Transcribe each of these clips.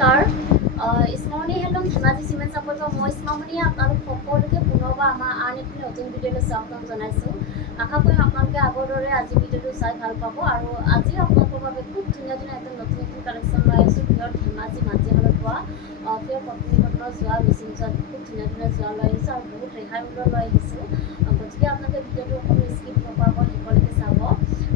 নমস্কাৰ স্মামণি handloom Dhemaji cement চাপৰ্টৰ মই স্মামণিয়ে আপোনালোক সকলোকে পুনৰবাৰ আমাৰ আন এটি নতুন ভিডিঅ'লৈ স্বাগতম জনাইছোঁ। আশা কৰিম আপোনালোকে আগৰ দৰে আজি ভিডিঅ'টো চাই ভাল পাব আৰু আজি আপোনালোকৰ বাবে খুব ধুনীয়া একদম নতুন কালেকশ্যন লৈ আহিছোঁ। পিয়ৰ ধেমাজি মাটিশালত পোৱা পিয়ৰ কটনী কটনৰ যোৱা মেচিন যোৱা খুব ধুনীয়া যোৱা লৈ আহিছোঁ আৰু বহুত ৰেহাই মূল্য লৈ আহিছোঁ। গতিকে আপোনালোকে ভিডিঅ'টো অকণো স্কিপ নকৰাকৈ শেষলৈকে চাব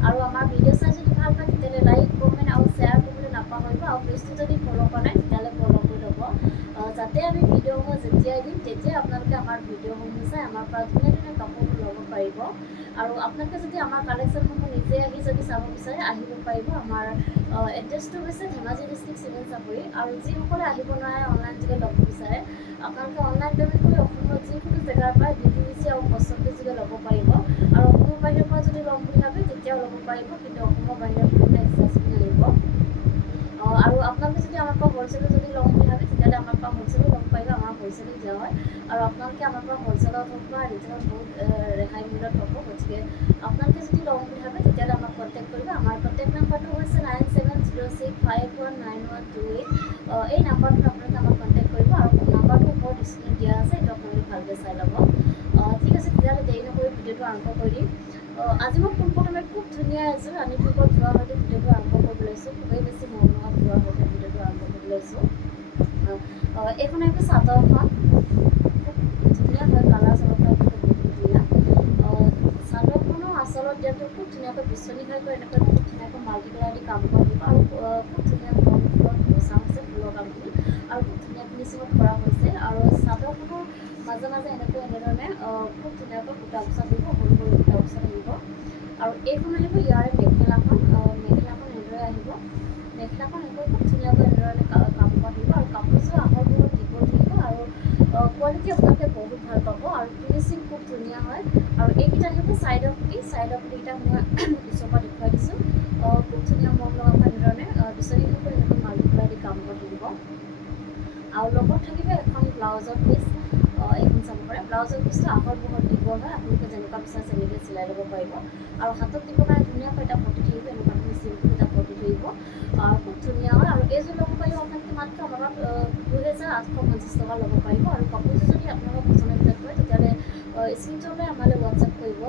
আৰু আমাৰ ভিডিঅ' চাই যদি ভাল পায় তেতিয়াহ'লে লাইক কমেণ্ট আৰু শ্বেয়াৰ কৰিবলৈ নাপাহৰিব আৰু পেজটো যদি ফ'ল' কৰা নাই তেতিয়াহ'লে ফ'ল' কৰি ল'ব যাতে আমি ভিডিঅ'সমূহ যেতিয়াই দিম তেতিয়াই আপোনালোকে আমাৰ ভিডিঅ'সমূহ চাই আমাৰ পৰা ধুনীয়া কাপোৰবোৰ ল'ব পাৰিব আৰু আপোনালোকে যদি আমাৰ কালেকশ্যনসমূহ নিজে আহি যদি চাব বিচাৰে আহিব পাৰিব। আমাৰ এড্ৰেছটো হৈছে ধেমাজি ডিষ্ট্ৰিক্ট চিমেণ্ট চাপৰি আৰু যিসকলে আহিব নোৱাৰে অনলাইন যোগে ল'ব বিচাৰে আপোনালোকে অনলাইন পে'মেণ্ট কৰি অসমৰ যিকোনো জেগাৰ পৰা DTDC আৰু পষ্ট অফিচ যোগে ল'ব পাৰিব আৰু অসমৰ বাহিৰৰ পৰা যদি ল'ম বুলি ভাবে তেতিয়াও ল'ব পাৰিব, কিন্তু অসমৰ বাহিৰত এক্সেছখিনি আহিব আৰু আপোনালোকে যদি আমাৰ পৰা হ'লচেলত যদি ল'ম বুলি ভাবে তেতিয়াহ'লে আমাৰ পৰা হ'লচেলো ল'ব পাৰিব। আমাৰ হ'লচেলত দিয়া হয় আৰু আপোনালোকে আমাৰ পৰা হ'লচেলত হওক বা ৰিটেইলত বহুত ৰেহাই মূল্যত পাব। গতিকে আপোনালোকে যদি ল'ম বুলি ভাবে তেতিয়াহ'লে আমাক কণ্টেক্ট কৰিব। আমাৰ কণ্টেক্ট নাম্বাৰটো হৈছে 9706519128। এই নাম্বাৰটোত আপোনালোকে আমাক কণ্টেক্ট কৰিব আৰু নাম্বাৰটো ওপৰত স্ক্ৰীণত দিয়া আছে, এইটো আপোনালোকে ভালকৈ চাই ল'ব। ঠিক আছে, তেতিয়াহ'লে দেৰি নকৰি ভিডিঅ'টো আৰম্ভ কৰি দিম। আজি মই পোনপ্ৰথমে খুব ধুনীয়া এযোৰ ৰাণী পিংকত যোৱা হয়তো ভিডিঅ'টো আৰম্ভ কৰিব লৈছোঁ। খুবেই বেছি মনোমোহা যোৱা হয়তো ভিডিঅ'টো আৰম্ভ কৰিব লৈছোঁ। এইখন আহিব চাদৰখন, খুব ধুনীয়া হয়, কালাৰ চাদৰখন বহুত ধুনীয়া। চাদৰখনৰ আচলত দিয়াটো খুব ধুনীয়াকৈ বিচনী খাইকৈ এনেকৈ খুব ধুনীয়াকৈ মাল্টি কালাৰ দি কাম কৰিব আৰু খুব ধুনীয়া ফুলত বচা হৈছে ফুলৰ কামখিনি আৰু খুব ধুনীয়া ফিনিচিঙত কৰা হৈছে আৰু চাদৰখনৰ মাজে মাজে এনেধৰণে খুব ধুনীয়াকৈ সূতা বচা থাকিব, সৰু সৰু সূতা বচা থাকিব আৰু এইখন আহিব ইয়াৰে মেখেলাখন এনেদৰে আহিব। মেখেলাখন এনেকৈ খুব ধুনীয়াকৈ এনেধৰণে কাম কৰা থাকিব আৰু কাপোৰযোৰ আহল বহল দীঘল থাকিব আৰু কোৱালিটি আপোনালোকে বহুত ভাল পাব আৰু ফিনিচিং খুব ধুনীয়া হয় আৰু এইকেইটা আহিব ছাইডৰ ফুটিকেইটা মই ওচৰৰ পৰা দেখুৱাই দিছোঁ। খুব ধুনীয়া মন লগাকৈ এনেধৰণে বিচনী কাপোৰ এনেকৈ মাল্টি কালাৰ দি কাম কৰা থাকিব আৰু লগত থাকিব এখন ব্লাউজৰ পিচ। এইখন চাব পাৰে, ব্লাউজৰ পিচটো আহল বহল দীঘল হয়, আপোনালোকে যেনেকুৱা বিচাৰে তেনেকৈ চিলাই ল'ব পাৰিব আৰু হাতত দিবৰ কাৰণে ধুনীয়াকৈ এটা পতি থাকিব, এনেকুৱা ধৰণৰ চিম্পুল এটা পতি থাকিব আৰু খুব ধুনীয়া হয় আৰু এইযোৰ ল'ব পাৰিব আপোনালোকে মাত্ৰ আমাৰ 2850 টকা ল'ব পাৰিব আৰু কাপোৰযোৰ যদি আপোনালোকৰ পচন্দৰ ভিতৰত হয় তেতিয়াহ'লে স্ক্ৰীনশ্বট লৈ আমালৈ হোৱাটছআপ কৰিব।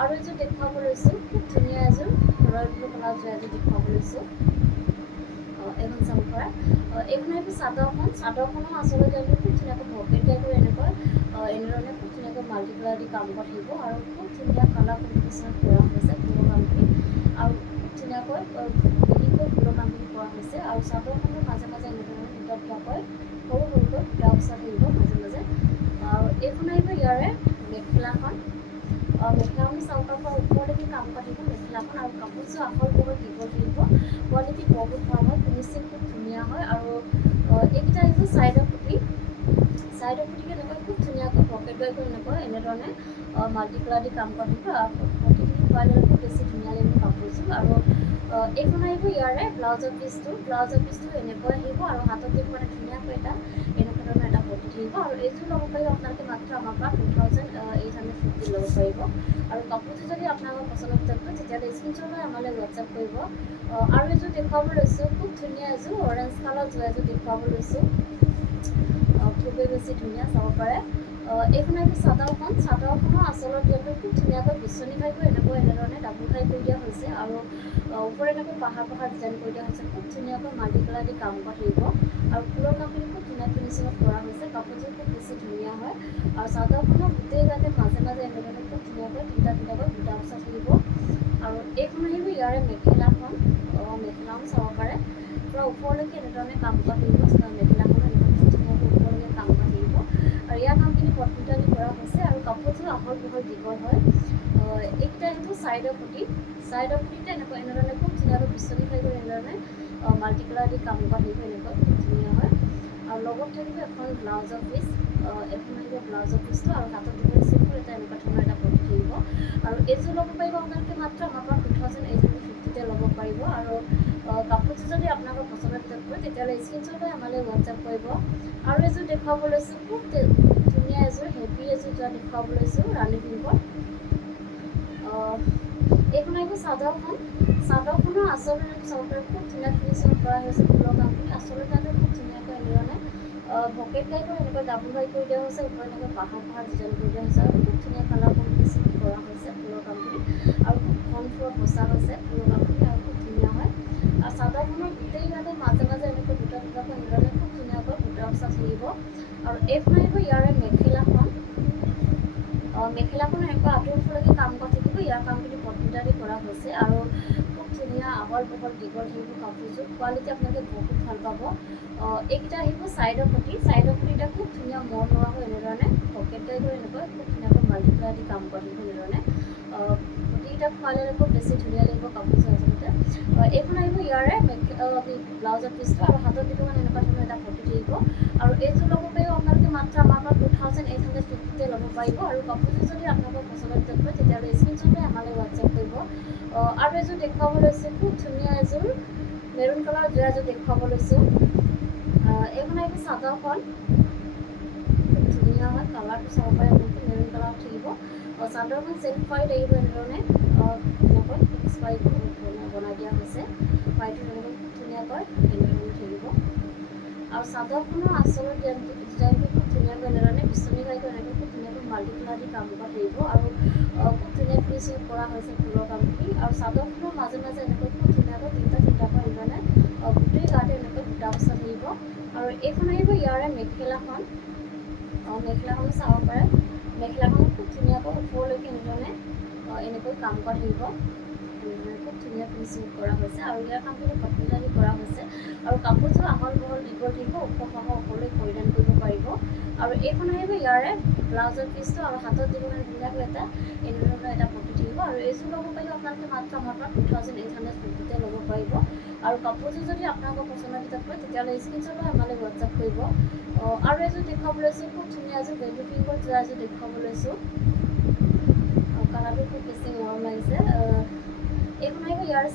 আৰু এযোৰ দেখুৱাব লৈছোঁ, খুব ধুনীয়া এযোৰ ৰয়েল ব্লু কালাৰ এযোৰ দেখুৱাব লৈছোঁ। এইখন চাব পাৰে, এইখন আহিব চাদৰখনৰ আচলতে খুব ধুনীয়াকৈ ভকেট টাইপৰ এনেধৰণে খুব ধুনীয়াকৈ মাল্টি কালাৰ দি কাম কৰা থাকিব আৰু খুব ধুনীয়া কালাৰ কম্বিনেশ্যনত কৰা হৈছে ফুলৰ কামখিনি আৰু খুব ধুনীয়াকৈ মিহিকৈ ফুলৰ কামখিনি কৰা হৈছে আৰু চাদৰখনৰ মাজে মাজে এনেধৰণে দুটা দুটাকৈ সৰু সৰুকৈ ফুটা বচা থাকিব মাজে মাজে আৰু এইখন আহিব ইয়াৰে মেখেলাখন চাউকৰ পৰা ওপৰলৈকে কাম কৰা থাকিব মেখেলাখন আৰু কাপোৰযোৰ আহল বহল দীঘল থাকিব, কোৱালিটি বহুত ভাল হয়, ফিনিচিং খুব ধুনীয়া হয় আৰু এইকেইটা আহিব ছাইডৰ ফুটিকে এনেকৈ খুব ধুনীয়াকৈ পকেট বাইকৈ এনেধৰণে মাল্টি কালাৰ দি কাম কৰা থাকিব আৰু প্ৰতিখিনি খোৱাই ল'লে খুব বেছি ধুনীয়া লাগিব কাপোৰযোৰ আৰু এইখন আহিব ইয়াৰে ব্লাউজৰ পিচটো এনেকৈ আহিব আৰু হাতত দিব মানে ধুনীয়াকৈ এনেকুৱা ধৰণৰ এটা পতি থাকিব আৰু এইযোৰ ল'ব পাৰিব আপোনালোকে মাত্ৰ আমাৰ পৰা 2850 ল'ব পাৰিব আৰু কাপোৰযোৰ যদি আপোনালোকৰ পচন্দৰ ভিতৰত হয় তেতিয়াহ'লে স্ক্ৰীনশ্বট লৈ আমালৈ হোৱাটছআপ কৰিব। আৰু এযোৰ দেখুৱাব লৈছোঁ, খুব ধুনীয়া এযোৰ অৰেঞ্জ কালাৰ এযোৰ দেখুৱাব লৈছোঁ, খুবেই বেছি ধুনীয়া চাব পাৰে। এইখন আহিব চাদৰখনৰ আচলত দিয়াটো খুব ধুনীয়াকৈ বিচনী খাইকৈ এনেধৰণে ডাবুল খাই কৰি দিয়া হৈছে আৰু ওপৰত এনেকৈ পাহাৰ ডিজাইন কৰি দিয়া হৈছে, খুব ধুনীয়াকৈ মাল্টি কালাৰ দি কাম কৰা থাকিব আৰু ফুলৰ কামখিনি খুব ধুনীয়া ফিনিচিঙত কৰা হৈছে, কাপোৰযোৰ খুব বেছি ধুনীয়া হয় আৰু চাদৰখনৰ গোটেই গাতে মাজে মাজে এনেধৰণে খুব ধুনীয়াকৈ তিনিটাকৈ বুটা বচা থাকিব আৰু এইখন আহিব ইয়াৰে মেখেলাখন চাব পাৰে, পূৰা ওপৰলৈকে এনেধৰণে কাম কৰা থাকিব, মেখেলাখনো এনেকৈ খুব ধুনীয়াকৈ ওপৰলৈকে কাম কৰা থাকিব আৰু ইয়াৰ কামখিনি পট্টিটা দি কৰা হৈছে আৰু কাপোৰযোৰ আহল বহল দীঘল হয়। এইকেইটা আহিব ছাইডৰ ফুটিতে এনেধৰণে খুব ধুনীয়াকৈ বিচনী খাই কৰি এনেধৰণে মাল্টি কালাৰ দি কাম কৰা থাকিব, এনেকৈ খুব ধুনীয়া হয় আৰু লগত থাকিব এখন ব্লাউজৰ পিচ। এখন আহিব ব্লাউজৰ পিচটো আৰু হাতত দিব চিম্পুল এনেকুৱা ধৰণৰ এটা পতি থাকিব আৰু এইযোৰ ল'ব পাৰিব আপোনালোকে মাত্ৰ আমাৰ পৰা 2850 ল'ব পাৰিব আৰু কাপোৰযোৰ যদি আপোনালোকৰ পচন্দৰ ভিতৰত হয় তেতিয়াহ'লে স্ক্ৰীনশ্বট লৈ আমালৈ হোৱাটছআপ কৰিব। আৰু এযোৰ দেখুৱাব লৈছোঁ, খুব ধুনীয়া এযোৰ হেভি এযোৰ দেখুৱাব লৈছোঁ ৰাণী পিংকত। এইখন আহিব চাদৰখনৰ আচলতে চাব পাৰে খুব ধুনীয়া ফিনিচিং কৰা হৈছে ফুলৰ কামখিনি, আচলতে খুব ধুনীয়াকৈ পকেট গাই কৰি এনেকৈ ডাবুল গাই কৰি দিয়া হৈছে, ওপৰত এনেকৈ পাহাৰ ডিজাইন কৰি দিয়া হৈছে আৰু খুব ধুনীয়া কালাৰ কম্বিনেশ্যন কৰা হৈছে ফুলৰ কামখিনি আৰু খুব ঘন ফুলৰ বচা হৈছে ফুলৰ কামখিনি আৰু খুব ধুনীয়া হয়। আৰু চাদৰখনৰ গোটেই গাতে মাজে এনেকৈ দুটাকৈ এনেদৰে খুব ধুনীয়াকৈ বুটা বচা থাকিব। আৰু এইখন আহিব ইয়াৰে মেখেলাখন। মেখেলাখন এনেকুৱা আঁতৰলৈকে কাম কৰা থাকিব। ইয়াৰ কামখিনি পটমিটা দি কৰা হৈছে আৰু খুব ধুনীয়া আহল বহল দীঘল থাকিব কাপোৰযোৰ। কোৱালিটি আপোনালোকে বহুত ভাল পাব। এইকেইটা আহিব ছাইডৰ পটিটা খুব ধুনীয়া মন লগা হৈ এনেধৰণে পকেট গাই কৰি এনেকৈ খুব ধুনীয়াকৈ মাল্টিপ্লাই দি কাম কৰা থাকিব এনেধৰণে। পটিকেইটা খোৱালে খুব বেছি ধুনীয়া লাগিব কাপোৰযোৰ আচলতে। এইখন আহিব ইয়াৰে ব্লাউজৰ পিচটো আৰু হাতত দিব মানে এনেকুৱা ধৰণৰ এটা পটি থাকিব। আৰু এইযোৰ ল'ব পাৰিব আপোনালোকে মাত্ৰ আমাৰ পৰা 2850 ল'ব পাৰিব। আৰু কাপোৰযোৰ যদি আপোনালোকৰ পচন্দ হয় তেতিয়াহ'লে স্ক্ৰীনশ্বট লৈ আমালৈ হোৱাটছএপ কৰিব। আৰু এযোৰ দেখুৱাব লৈছোঁ, খুব ধুনীয়া এযোৰ মেৰুণ কালাৰৰ যোৰা এযোৰ দেখুৱাব লৈছোঁ। এইখন আহিব চাদৰখন, খুব ধুনীয়া হয় কালাৰটো চাব পাৰে আপোনালোকে মেৰুণ কালাৰ থাকিব। চাদৰখন চেল্ফ পাৰি থাকিব এনেধৰণে এনেকৈ ফিক্স পাৰি বনাই দিয়া হৈছে। পাৰিটো এনেকৈ খুব ধুনীয়াকৈ এনেধৰণে থাকিব। আৰু চাদৰখনৰ আচলৰ ডিজাইনটো খুব ধুনীয়াকৈ এনেধৰণে বিচনী গাই কৰি এনেকৈ খুব ধুনীয়াকৈ মাল্টিপ্লাই দি কাম কৰা থাকিব আৰু খুব ধুনীয়া ফিনিচিং কৰা হৈছে ফুলৰ কামখিনি। আৰু চাদৰখনৰ মাজে এনেকৈ খুব ধুনীয়াকৈ তিনিটাকৈ এনেধৰণে গোটেই গাতে এনেকৈ বুটা বচা থাকিব। আৰু এইখন আহিব ইয়াৰে মেখেলাখন। মেখেলাখনো চাব পাৰে। মেখেলাখনো খুব ধুনীয়াকৈ ওপৰলৈকে এনেধৰণে এনেকৈ কাম কৰা থাকিব। খুব ধুনীয়া ফিনিচিং কৰা হৈছে আৰু ইয়াৰ কামখিনি পটমিটা দি কৰা হৈছে। আৰু কাপোৰযোৰ আহল বহল দীঘল থাকিব, ওখ সকলোৱে পৰিধান কৰিব পাৰিব। আৰু এইখন আহিব ইয়াৰে ব্লাউজৰ পিচটো আৰু হাতত দিব মানে ধুনীয়াকৈ এনেধৰণৰ এটা পটি থাকিব। আৰু এইযোৰ ল'ব পাৰিব আপোনালোকে মাত্ৰ আমাৰ পৰা 2850 ল'ব পাৰিব। আৰু কাপোৰযোৰ যদি আপোনালোকৰ পচন্দৰ ভিতৰত হয় তেতিয়াহ'লে স্ক্ৰীনশ্বট লৈ আমালৈ হোৱাটছএপ কৰিব। আৰু এযোৰ দেখুৱাব লৈছোঁ, খুব ধুনীয়া এযোৰ বেবী পিংকৰ যোৰা এযোৰ দেখুৱাব লৈছোঁ। কালাৰটো খুব বেছি মৰম লাগিছে। এইখন আহিব ইয়াৰ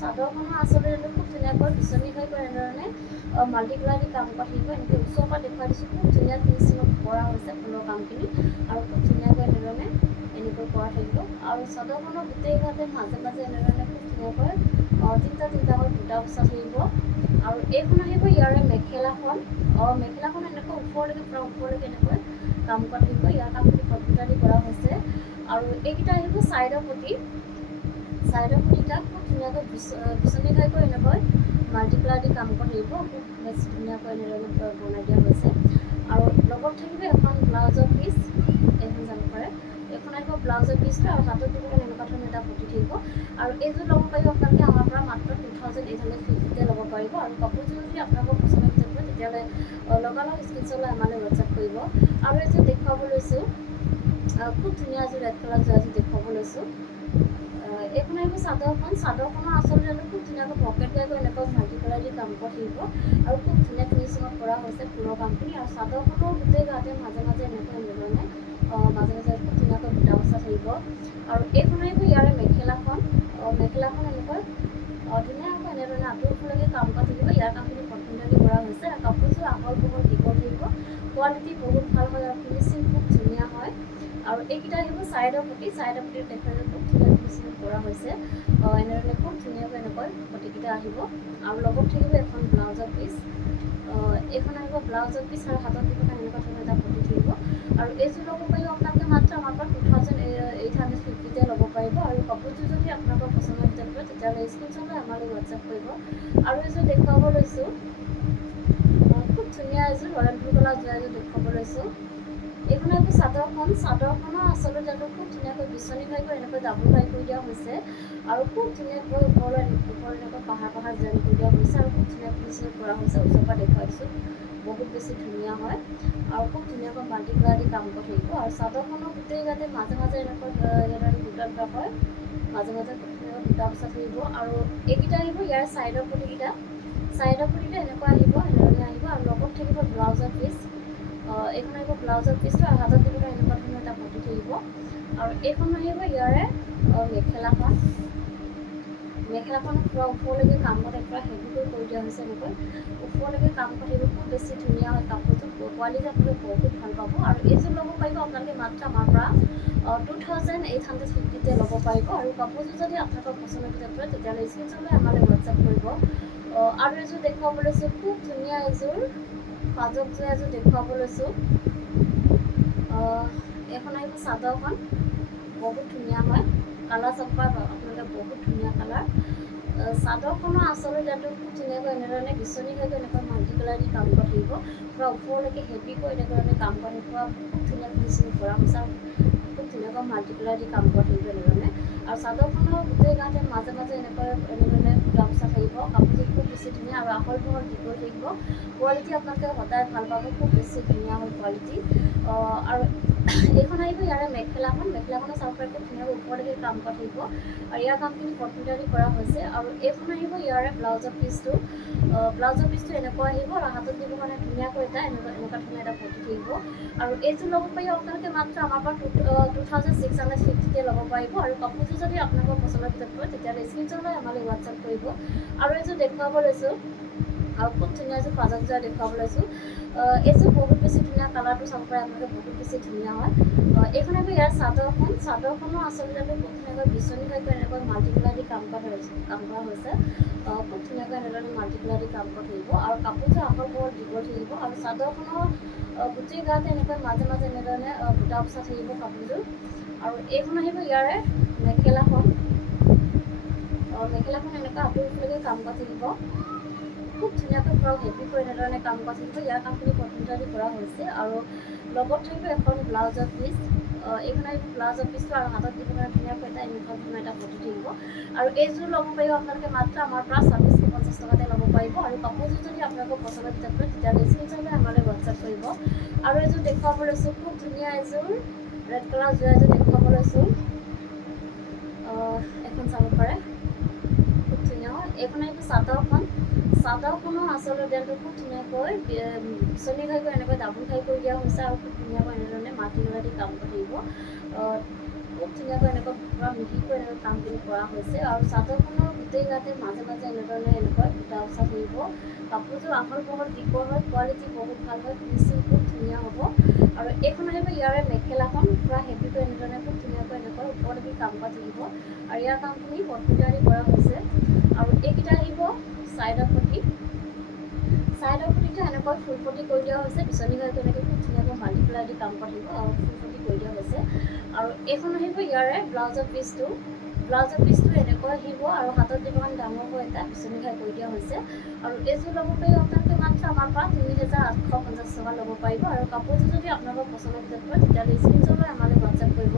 চাদৰখনৰ আচলতে খুব ধুনীয়াকৈ বিচনী গাই কৰি এনেধৰণে মাল্টিপ্লাই দি কাম কৰা থাকিব। এনেকৈ ওচৰৰ পৰা দেখুৱাই দিছোঁ, খুব ধুনীয়া ফিনিচিঙত কৰা হৈছে ফুলৰ কামখিনি আৰু খুব ধুনীয়াকৈ এনেধৰণে এনেকৈ কৰা থাকিব। আৰু চাদৰখনৰ গোটেই গাতে মাজে এনেধৰণে খুব ধুনীয়াকৈ তিনিটাকৈ বুটা বচা থাকিব। আৰু এইখন আহিব ইয়াৰে মেখেলাখন। মেখেলাখন এনেকৈ ওপৰলৈকে এনেকৈ কাম কৰা থাকিব। ইয়াৰ কামখিনি পটমিটা দি কৰা হৈছে। আৰু এইকেইটা আহিব ছাইডৰ পটিকেইটা খুব ধুনীয়াকৈ বিচনী গাই কৰি এনেকৈ মাল্টিপ্লাই দি কাম কৰা থাকিব। খুব বেছি ধুনীয়াকৈ এনেধৰণে বনাই দিয়া হৈছে। আৰু লগত থাকিব এখন ব্লাউজৰ পিচ, এইখন যাব পাৰে। এইখন আহিব ব্লাউজৰ পিচটো আৰু হাতত দিব এনেকুৱা ধৰণৰ এটা পটি থাকিব। আৰু এইযোৰ ল'ব পাৰিব আপোনালোকে আমাৰ পৰা মাত্ৰ 2850 ল'ব পাৰিব। আৰু কাপোৰযোৰ যদি আপোনালোকৰ পচন্দ হয় তেতিয়াহ'লে লগালগ স্ক্ৰীনশ্বট লৈ আমালৈ হোৱাটছএপ কৰিব। আৰু এযোৰ দেখুৱাব লৈছোঁ, খুব ধুনীয়া এযোৰ ৰেড কালাৰ যোৰা এযোৰ দেখুৱাব লৈছোঁ। এইখন আহিব চাদৰখনৰ আচলতে খুব ধুনীয়াকৈ পকেট গাই কৰি এনেকৈ মাল্টিপ্লাই দি কাম কৰা থাকিব। আৰু খুব ধুনীয়া ফিনিচিঙত কৰা হৈছে ফুলৰ কামখিনি। আৰু চাদৰখনৰ গোটেই গাতে মাজে এনেকৈ এনেধৰণে মাজে খুব ধুনীয়াকৈ বুটা বচা থাকিব। আৰু এইখন আহিব ইয়াৰে মেখেলাখন এনেকৈ ধুনীয়াকৈ এনেধৰণে আঁতৰলৈকে কাম কৰা থাকিব। ইয়াৰ কামখিনি পটমিটা দি কৰা হৈছে। আৰু কাপোৰযোৰ আহল বহল দীঘল থাকিব, কোৱালিটি বহুত ভাল হয় আৰু ফিনিচিং খুব ধুনীয়া হয়। আৰু এইকেইটা আহিব ছাইডৰ পটি দেখুৱাই খুব ধুনীয়া ফিনিচিং কৰা হৈছে। এনেধৰণে খুব ধুনীয়াকৈ এনেকৈ পটিকেইটা আহিব। আৰু লগত থাকিব এখন ব্লাউজৰ পিচ। এইখন আহিব ব্লাউজৰ পিচ আৰু হাতত দিব এনেকুৱা ধৰণৰ এটা পটি থাকিব। আৰু এইযোৰ ল'ব পাৰিব আপোনালোকে মাত্ৰ আমাৰ পৰা 2850 ল'ব পাৰিব। আৰু কাপোৰযোৰ যদি আপোনালোকৰ পচন্দৰ ভিতৰত হয় তেতিয়াহ'লে স্ক্ৰীনশ্বট লৈ আমালৈ হোৱাটছএপ কৰিব। আৰু এযোৰ দেখুৱাব লৈছোঁ, খুব ধুনীয়া এযোৰ ৰয়েল ব্লু কালাৰ যোৰা এযোৰ দেখুৱাব লৈছোঁ। এইখন আহিব চাদৰখনৰ আচলতে খুব ধুনীয়াকৈ বিচনী গাই কৰি এনেকৈ ডাবুল গাই কৰি দিয়া হৈছে। আৰু খুব ধুনীয়াকৈ ওপৰত এনেকৈ পাহাৰ ডিজাইন কৰি দিয়া হৈছে। আৰু খুব ধুনীয়া ফিনিচিং কৰা হৈছে। ওচৰৰ পৰা দেখুৱাই দিছোঁ, বহুত বেছি ধুনীয়া হয়। আৰু খুব ধুনীয়াকৈ মাল্টিপ্লাই দি কাম কৰা থাকিব। আৰু চাদৰখনৰ গোটেই গাতে মাজে এনেকৈ এনেধৰণে দুটা হয়, মাজে খুব ধুনীয়াকৈ বুটা বচা থাকিব। আৰু এইকেইটা আহিব ইয়াৰ ছাইডৰ পটিকেইটা এনেকুৱা এনেধৰণে আহিব। আৰু লগত থাকিব ব্লাউজৰ পিচ। এইখন আহিব ব্লাউজৰ পিচটো আৰু হাতত দিব এনেকুৱা ধৰণৰ এটা পটি থাকিব। আৰু এইখন আহিব ইয়াৰে মেখেলাখন পূৰা ওপৰলৈকে কাম কৰা পূৰা হেভিকৈ কৰি দিয়া হৈছে। এনেকৈ ওপৰলৈকে কাম কৰি থাকিব, খুব বেছি ধুনীয়া হয় কাপোৰযোৰ, কোৱালিটি আপোনালোকে বহুত ভাল পাব। আৰু এইযোৰ ল'ব পাৰিব আপোনালোকে মাত্ৰ আমাৰ পৰা 2850 ল'ব পাৰিব। আৰু কাপোৰযোৰ যদি আপোনালোকৰ পচন্দৰ ভিতৰত হয় তেতিয়াহ'লে স্ক্ৰীনশ্বট লৈ আমালৈ হোৱাটছএপ কৰিব। আৰু এযোৰ দেখুৱাব লৈছোঁ, খুব ধুনীয়া এযোৰ পাজকযোৰ এযোৰ দেখুৱাব লৈছোঁ। এইখন আহিব চাদৰখন, বহুত ধুনীয়া হয়, কালাৰ চাব পাৰে আপোনালোকে, বহুত ধুনীয়া কালাৰ। চাদৰখনৰ আচলতে ইয়াতো খুব ধুনীয়াকৈ এনেধৰণে বিচনী হৈ এনেকৈ মাল্টি কালাৰ দি কাম কৰি থাকিব, পূৰা ওপৰলৈকে হেভিকৈ এনেধৰণে কাম কৰি থাকিব, খুব ধুনীয়া ফিনিচিং কৰা হৈছে, খুব ধুনীয়াকৈ মাল্টি কালাৰ দি কাম কৰি থাকিব এনেধৰণে। আৰু চাদৰখনৰ গোটেই গাতে মাজে মাজে এনেধৰণে বুটা বচা থাকিব, কাপোৰযোৰ খুব বেছি ধুনীয়া আৰু আহল বহল দীঘল থাকিব। কোৱালিটি আপোনালোকে সদায় ভাল পাব, খুব বেছি ধুনীয়া হয় কোৱালিটি। আৰু এইখন আহিব ইয়াৰে মেখেলাখনৰ চাব পাৰে খুব ধুনীয়াকৈ ওপৰলৈকে কাম কৰা থাকিব, আৰু ইয়াৰ কামখিনি কটমিটাৰী কৰা হৈছে। আৰু এইখন আহিব ইয়াৰে ব্লাউজৰ পিচটো এনেকুৱা আহিব, আৰু হাতত দিব কাৰণে ধুনীয়াকৈ এনেকুৱা ধৰণৰ এটা পটি থাকিব। আৰু এইযোৰ ল'ব পাৰি আপোনালোকে মাত্ৰ আমাৰ পৰা 2650 ল'ব পাৰিব। আৰু কাপোৰযোৰ যদি আপোনালোকৰ পচন্দৰ ভিতৰত পৰে তেতিয়াহ'লে স্ক্ৰীনশ্বট লৈ আমালৈ হোৱাটছআপ কৰিব। আৰু এইযোৰ দেখুৱাব লৈছোঁ, আৰু খুব ধুনীয়া এযোৰ পাজকযোৰ দেখুৱাব লৈছোঁ। এইযোৰ বহুত বেছি ধুনীয়া, কালাৰটো চাব পাৰে আপোনালোকে, বহুত বেছি ধুনীয়া হয়। এইখন আহিব ইয়াৰ চাদৰখনৰ আচলতে খুব ধুনীয়াকৈ বিচনী হৈ এনেকৈ মাল্টি কালাৰ দি কাম কৰা হৈছে, খুব ধুনীয়াকৈ এনেধৰণে মাল্টি কালাৰ দি কাম কৰি থাকিব। আৰু কাপোৰযোৰ আহল বহল দীঘল থাকিব, আৰু চাদৰখনৰ গোটেই গাতে এনেকৈ মাজে মাজে এনেধৰণে বুটা বচা থাকিব কাপোৰযোৰ। আৰু এইখন আহিব ইয়াৰে মেখেলাখন এনেকুৱা আঁতৰিলৈকে কাম কৰা থাকিব, খুব ধুনীয়াকৈ পূৰা হেভিকৈ এনেধৰণে কাম কৰা থাকিব। ইয়াৰ কামখিনি কটমিটাৰী কৰা হৈছে। আৰু লগত থাকিব এখন ব্লাউজৰ পিচ, এইখন আহিব ব্লাউজৰ পিচটো, আৰু হাতত দিব কাৰণে ধুনীয়াকৈ এনেকুৱা ধৰণৰ এটা পটি থাকিব। আৰু এইযোৰ ল'ব পাৰিব আপোনালোকে মাত্ৰ আমাৰ পৰা 2650 টকাতে ল'ব পাৰিব। আৰু কাপোৰযোৰ যদি আপোনালোকৰ পচন্দৰ ভিতৰত পৰে তেতিয়াহ'লে স্ক্ৰীনশ্বট লৈ আমালৈ হোৱাটছআপ কৰিব। আৰু এযোৰ দেখুৱাব লৈছোঁ, খুব ধুনীয়া এযোৰ ৰেড কালাৰ যোৰা এযোৰ দেখুৱাব লৈছোঁ, এখন চাব পাৰে, খুব ধুনীয়া হয়। এইখন আহিব চাদৰখনৰ আচলতে ডিজাইনটো খুব ধুনীয়াকৈ বিচনী খাই এনেকৈ ডাবুল খাই কৰি দিয়া হৈছে, আৰু খুব ধুনীয়াকৈ এনেধৰণে মাল্টি কালাৰ দি কাম কৰি থাকিব, খুব ধুনীয়াকৈ এনেকৈ পূৰা মিহিকৈ কামখিনি কৰা হৈছে। আৰু চাদৰখনৰ গোটেই গাতে মাজে মাজে এনেকৈ বুটা বচা থাকিব, কাপোৰযোৰ আহল বহল দীঘল হয়, কোৱালিটি বহুত ভাল হয়, ফিনিচিং খুব ধুনীয়া হ'ব। আৰু এইখন আহিব ইয়াৰে মেখেলাখন, পূৰা হেভিকৈ এনেধৰণে খুব ধুনীয়াকৈ এনেকৈ ওপৰলৈকে কাম কৰা থাকিব, আৰু ইয়াৰ কামখিনি কটমিটাৰী কৰা হৈছে। আৰু এইকেইটা আহিব চাইডৰ পটিটো এনেকৈ ফুল পটি কৰি দিয়া হৈছে, বিচনী হৈ এনেকৈ খুব ধুনীয়াকৈ মাল্টি কালাৰ দি কাম কৰি থাকিব, আৰু ফুল পটি কৰি দিয়া হৈছে। আৰু এইখন আহিব ইয়াৰে ব্লাউজৰ পিচটো এনেকৈ আহিব, আৰু হাতত দিব কাৰণে ডাঙৰকৈ এটা বিচনী খাই কৰি দিয়া হৈছে। আৰু এইযোৰ ল'ব পাৰিব আপোনালোকে মাত্ৰ আমাৰ পৰা 3850 টকা ল'ব পাৰিব। আৰু কাপোৰযোৰ যদি আপোনালোকৰ পচন্দৰ ভিতৰত পৰে তেতিয়াহ'লে স্ক্ৰীনশ্বট লৈ আমালৈ হোৱাটছআপ কৰিব।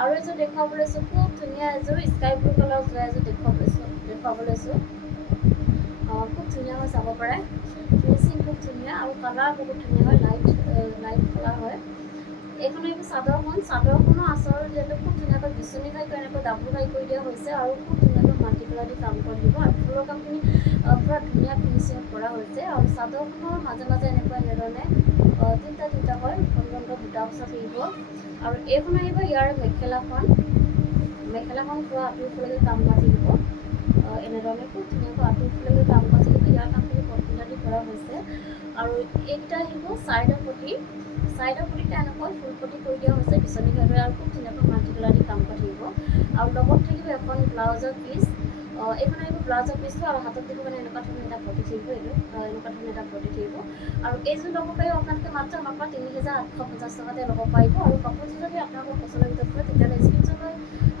আৰু এযোৰ দেখুৱাব লৈছোঁ, খুব ধুনীয়া এযোৰ স্কাই ব্লু কালাৰ যোৰা এযোৰ দেখুৱাব লৈছোঁ, খুব ধুনীয়া হয়, চাব পাৰে, ফিনিচিং খুব ধুনীয়া, আৰু কালাৰ বহুত ধুনীয়া হয়, লাইট কালাৰ হয়। এইখন আহিব চাদৰখনৰ আচল যিহেতু খুব ধুনীয়াকৈ বিচনী খাই এনেকৈ ডাবুল খাই কৰি দিয়া হৈছে, আৰু খুব ধুনীয়াকৈ মাল্টি কালাৰ দি কাম কৰি দিব, আৰু ফুলৰ কামখিনি পূৰা ধুনীয়া ফিনিচিং কৰা হৈছে। আৰু চাদৰখনৰ মাজে মাজে এনেধৰণে তিনিটাকৈ বুটা বচা থাকিব। আৰু এইখন আহিব ইয়াৰ মেখেলাখন পূৰা আঁতৰিলৈকে কাম কৰা থাকিব, এনেধৰণে খুব ধুনীয়াকৈ আঁতৰিলৈকে কাম কৰা থাকিব, ইয়াৰ কামখিনি কটমিটাৰী কৰা হৈছে। আৰু এইকেইটা আহিব চাইডৰ পটিটা এনেকৈ ফুল পটি কৰি দিয়া হৈছে বিচনী ঘাইৰে, আৰু খুব ধুনীয়াকৈ মাল্টি কালাৰ দি কাম কৰা থাকিব। আৰু লগত থাকিব এখন ব্লাউজৰ পিচ, এইখন আহিব ব্লাউজৰ পিচটো, আৰু হাতত দিব কাৰণে এনেকুৱা ধৰণৰ এটা পটি থাকিব, আৰু এইযোৰ ল'ব পাৰিব আপোনালোকে মাত্ৰ আমাৰ পৰা 3850 টকাতে ল'ব পাৰিব। আৰু কাপোৰযোৰ যদি আপোনালোকৰ পচন্দৰ ভিতৰত পৰে তেতিয়াহ'লে স্ক্ৰীনশ্বট লৈ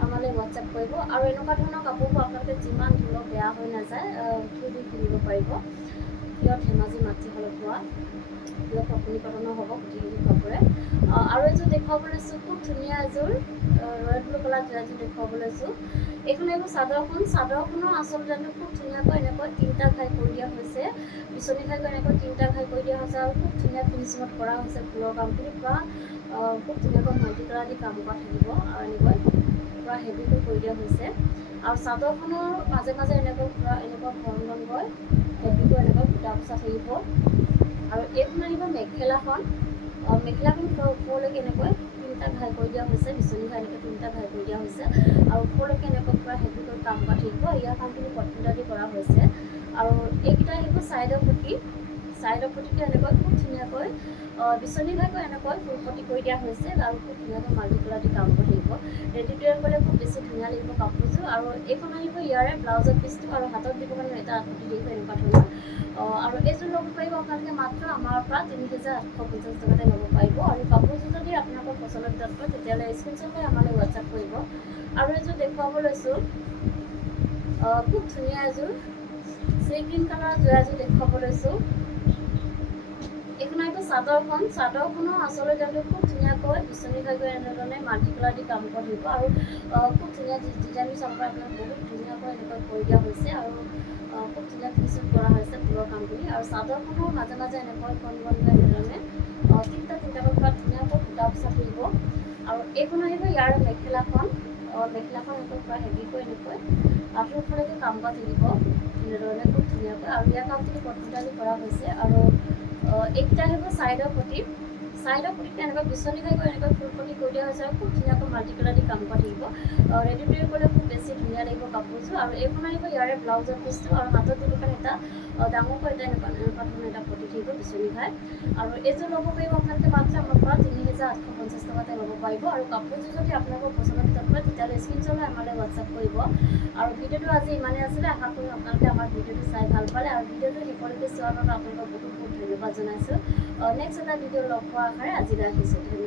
আমালৈ হোৱাটছআপ কৰিব। আৰু এনেকুৱা ধৰণৰ কাপোৰবোৰ আপোনালোকে যিমান ধুলেও বেয়া হৈ নাযায়, ধুই কিনিব পাৰিব, পিয়ৰ ধেমাজি মাতৃশালত পোৱা পিয়ৰ কটনী কটনৰ হ'ব গোটেইখিনি কাপোৰে। আৰু এযোৰ দেখুৱাব লৈছোঁ, খুব ধুনীয়া এযোৰ ৰয়েল ব্লু কালাৰ যোৰা এযোৰ দেখুৱাব লৈছোঁ। এইখন আহিব চাদৰখনৰ আচল ডিজাইনটো খুব ধুনীয়াকৈ এনেকৈ তিনিটা ঘাই কৰি দিয়া হৈছে, বিচনী ঘাই এনেকৈ তিনিটা ঘাই কৰি দিয়া হৈছে, আৰু খুব ধুনীয়া ফিনিচিঙত কৰা হৈছে ফুলৰ কামখিনি, পূৰা খুব ধুনীয়াকৈ মাল্টি কালাৰ দি কাম কৰা থাকিব, আৰু এনেকৈ পূৰা হেভিকৈ কৰি দিয়া হৈছে। আৰু চাদৰখনৰ মাজে মাজে এনেকৈ ঘন হেভিকৈ এনেকৈ বুটা বচা থাকিব। আৰু এইখন আহিব মেখেলাখন ওপৰলৈকে এনেকৈ তিনিটা ঘাই কৰি দিয়া হৈছে, বিচনী ঘাই এনেকৈ তিনিটা ঘাই কৰি দিয়া হৈছে, আৰু ওপৰলৈকে এনেকৈ পূৰা হেভিকৈ কাম কৰা থাকিব, ইয়াৰ কামখিনি কটমিটাৰী কৰা হৈছে। আৰু এইকেইটা আহিব চাইডৰ চাইডৰ পটিটো এনেকৈ খুব ধুনীয়াকৈ বিচনী ঘাইকৈ এনেকৈ ফুল পটি কৰি দিয়া হৈছে আৰু খুব ধুনীয়াকৈ মাল্টি কালাৰ দি কাম কৰি থাকিব। ৰেডি টু ৱেৰ কৰিলে খুব বেছি ধুনীয়া লাগিব কাপোৰযোৰ। আৰু এইখন আহিব ইয়াৰে ব্লাউজৰ পিচটো আৰু হাতত দিব কাৰণে এটা আঁঠুটি দিব এনেকুৱা ধৰণৰ। আৰু এইযোৰ ল'ব পাৰিব আপোনালোকে মাত্ৰ আমাৰ পৰা ৩,৮৫০ টকাতে ল'ব পাৰিব। আৰু কাপোৰযোৰ যদি আপোনালোকৰ পচন্দৰ ভিতৰত হয় তেতিয়াহ'লে স্ক্ৰীনশ্বট লৈ আমালৈ হোৱাটছআপ কৰিব। আৰু এযোৰ দেখুৱাব লৈছোঁ, খুব ধুনীয়া এযোৰ চি গ্ৰীণ কালাৰৰ যোৰা এযোৰ দেখুৱাব লৈছোঁ। এইখন আহিব চাদৰখন। চাদৰখনৰ আচলতে তেওঁলোকে খুব ধুনীয়াকৈ বিচনী ঘাইকৈ এনেধৰণে মাল্টি কালাৰ দি কাম কৰি দিব। আৰু খুব ধুনীয়া ডিজাইন চাব পাৰে আপোনাক, বহুত ধুনীয়াকৈ এনেকৈ কৰি দিয়া হৈছে আৰু খুব ধুনীয়া ফিনিচিং কৰা হৈছে ফুলৰ কাম কৰি। আৰু চাদৰখনৰ মাজে মাজে এনেকৈ কণ কণকৈ এনেধৰণে তিনিটাকৈ পৰা ধুনীয়াকৈ সূতা পোচা থাকিব। আৰু এইখন আহিব ইয়াৰ মেখেলাখন। মেখেলাখন এনেকৈ পুৰা হেভিকৈ এনেকৈ আঁঠুৰফালেদি কাম কৰা থাকিব এনেধৰণে খুব ধুনীয়াকৈ। আৰু ইয়াৰ কামখিনি কটনটালি কৰা হৈছে। আৰু এইকেইটা আহিব চাইডৰ পটি। চাইডৰ পটিত এনেকৈ বিচনী ঘাইকৈ এনেকৈ ফুল পটি কৰি দিয়া হৈছে আৰু খুব ধুনীয়াকৈ মাল্টি কালাৰ দি কাম কৰা থাকিব। ৰেডি টু ৱেৰ কৰিলে খুব বেছি ধুনীয়া লাগিব কাপোৰযোৰ। আৰু এইখন আহিব ইয়াৰে ব্লাউজৰ পিচটো আৰু হাতত দিব কাৰণে এটা ডাঙৰকৈ এনেকুৱা ধৰণৰ এটা পটি থাকিব বিচনী ঘাই। আৰু এইযোৰ ল'ব পাৰিব আপোনালোকে মাত্ৰ আমাৰ পৰা ৩,৮৫০ টকাতে ল'ব পাৰিব। আৰু কাপোৰযোৰ যদি আপোনালোকৰ পচন্দৰ ভিতৰত হয় তেতিয়াহ'লে স্ক্ৰীনশ্বট লৈ আমালৈ হোৱাটছআপ কৰিব। আৰু ভিডিঅ'টো আজি ইমানেই আছিলে। আশা কৰোঁ আপোনালোকে আমাৰ ভিডিঅ'টো চাই ভাল পালে। আৰু ভিডিঅ'টো শেষলৈকে চোৱাৰ বাবে আপোনালোকক বহুত বহুত ধন্যবাদ জনাইছোঁ। নেক্সট এটা ভিডিঅ' লগ পোৱাৰ আশাৰে আজি ৰাখিছোঁ। ধন্যবাদ।